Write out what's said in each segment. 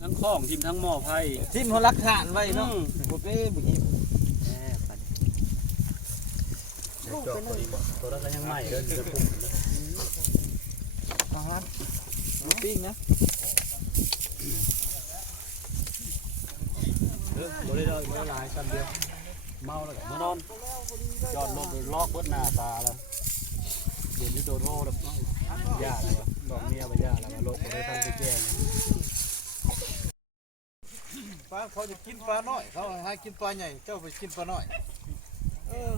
ทั้งข้องทีมทั้งหม้อไผ่ทิมเขารักฐานไว้เนาะอืมบ่เป้บ่เห็นตัวนั้นก็ยังใหม่เลยจะปุ่มฟังร้านบ่ปิ้งนะเออบ่ได้เลยบ่ได้หลายซ้ำเดียวเมาแล้วก็มานอนจอดรถเลยลอกเบิดหน้าตาแล้วเดี๋ยวนี้โดนโทษแล้วย่าแล้ววะบอกเมียไปย่าแล้วว่ารถบ่ได้ทำไปแก้เนี่ย ปลาเขาจะกินปลาน้อยเขาหากินปลาใหญ่เจ้าไปกินปลาน้อย เออ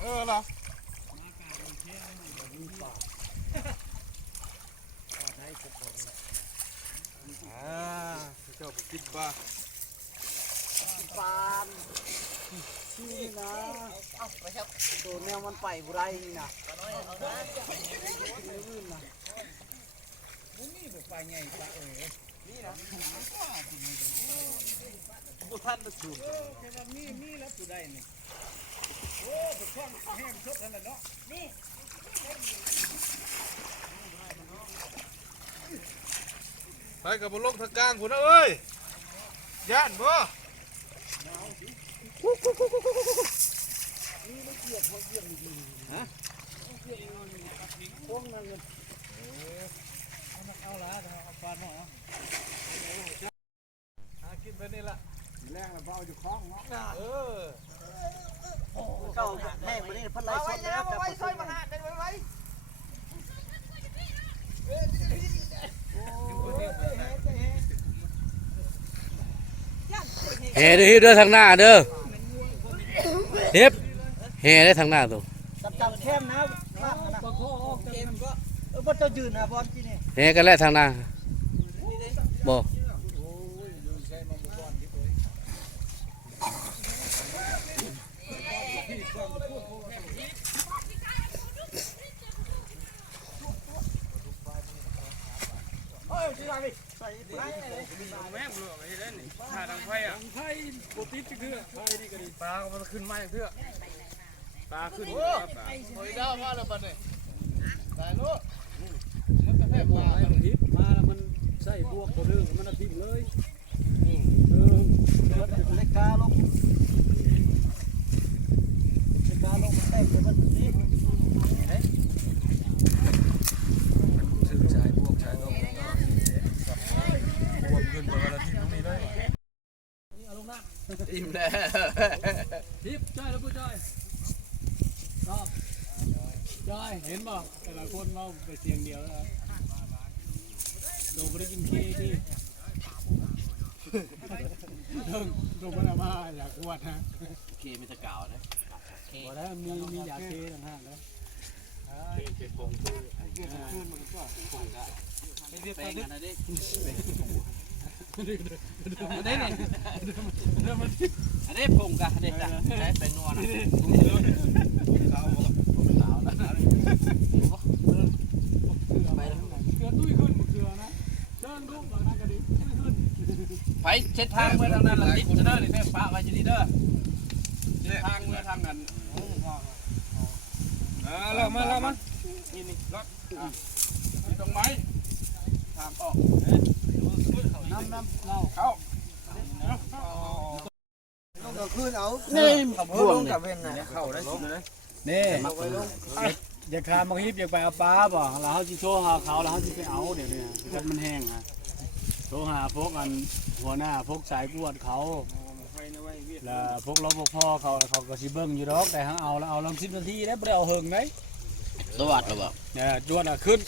เออล่ะอ่าเจ้าไปกินปลาปานนี่นะตัวแนวมันไปบุไรนี่นะ บุท่านมาสูงแค่ว่ามีมีแล้วผู้ใดนี่โอ้ประชุมไปกับบนลงทางกลางคุณนะเอ้ยย่านบ่หากินไปนี่ละแรงแล้ว เอาอยู่คล้องเนาะเออเก้าแห้งไปนี่พัดไล่สดแล้วกับไว้มาหาเป็นไว้แห่เด้อเฮ็ดเด้อทางหน้าเด้อเฮ็บแห่ได้ทางหน้าตัวจับจับเข้มนะบ้านนะเข้มก็เออบ่เจ้ายืนนะบอลที่นี่แห่กันแล้วทางหน้าบ่ แม่งเลือกไปเล่นนี่ถ้าทางไผ่อะไผ่โปรติดคือไผ่นี่ก็ดีปลาก็มันขึ้นมาเพื่อปลาขึ้นปลาโอ้ยดาวมาแล้วบัดนี้ตายลูกแค่ปลามันทิพมาแล้วมันใส่บวกตัวนึงมันทิพเลยเออเล็กกาลงเล็กกาลงมันแตกไปมันนี้ ซื้อชายพวกชายต้องพวกขึ้นไปวันอาทิตย์ตรงนี้ได้ อิ่มแล้วทิพจ้อยแล้วกูจ้อยชอบจ้อยเห็นบ่แต่ละคนเราไปเสียงเดียวแล้วโดนไปได้กินเคที่โดนโดนมามาอยากอวดฮะเคมีตะกาวนะบอกแล้วมีมียาเคต่างหากนะแป้งอันนั้นดิอันนี้นี่อันนี้ผงกะอันนี้จ้ะใช้แป้งนั วนะเกลือตุ้ยขึ้นเกลือนะเชิญรูปหลังนั้นก็ดีตุ้ยขึ้นไปเช็ดทางเมื่อทางนั้นละติดจะเด้อนี่แม่ปะไว้จะดีเด้อเช็ดทางเมื่อทางนั้นอ่าเรามาเรามานี่นี่รถอะนี่ตรงไหมทางออก นี่พ่วงกับเว้นนะเข้าได้สุดเลยนี่อย่ากทานบางทีอย่าไปเอาปลาบ่แล้วเขาจะโชว์หาเขาแล้วเขาจะไปเอาเดี๋ยวนี้กันมันแห้งฮะโทรหาพวกอันหัวหน้าพวกสายกวดเขาแล้วพวกรปภเขาเขาก็สิเบิ่งอยู่ดอกแต่หังเอาแล้วเอาลำสิบนาทีได้บ่ได้เอาเฮิงได้สวัสดีครับเนี่ยจวดอะขึ้น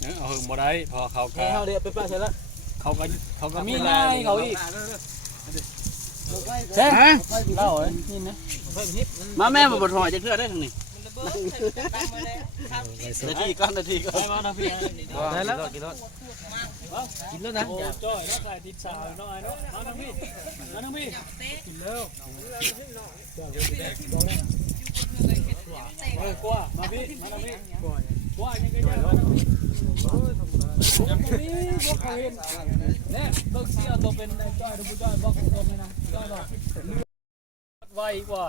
เนี่ยเอาเฮิงบ่ได้พอเขาก็ให้เขาเดี๋ยวไปป้าเสร็จแล้ว เขาก็เขาก็มีง่ายเขาอีกแซ่บเล่าเลยนี่นะมาแม่มาบดหอยจะเคลื่อนได้ทางนี้นาทีก่อนนาทีก่อนไปมาทางพี่ได้แล้วกินแล้วกินแล้วนะโอ้จ้อยแล้วใส่ติดสาวน้อยเนาะมาทางพี่มาทางพี่กินแล้วเฮ้ยกว่ามาพี่มาทางพี่กว่ากว่ายัง ไงเนี่ยมาทางพี่ยังมีพวกเขาเห็นเนี่ยเบิกเสียตัวเป็นนายจ้อยทุกจ้อยบอกตัวนี้นะจ้อยบอกไวกว่า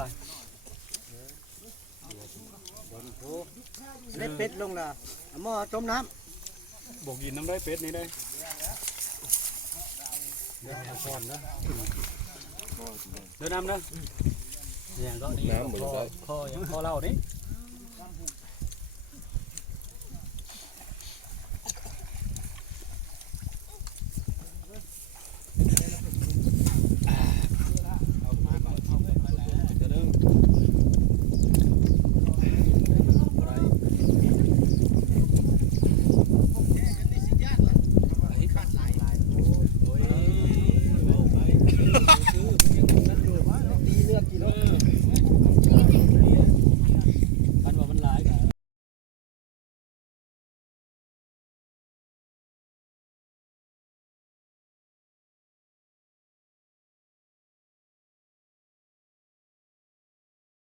เล็ดเป็ดลงละหม้อต้มน้บอกกินน้ำได้เป็ดนี่ได้ำเดี๋ยวเอาก่อนนะเดี๋ยวนำนะอย่างก็ดีน้ำบ่พอได้พออย่างพอเล่านี่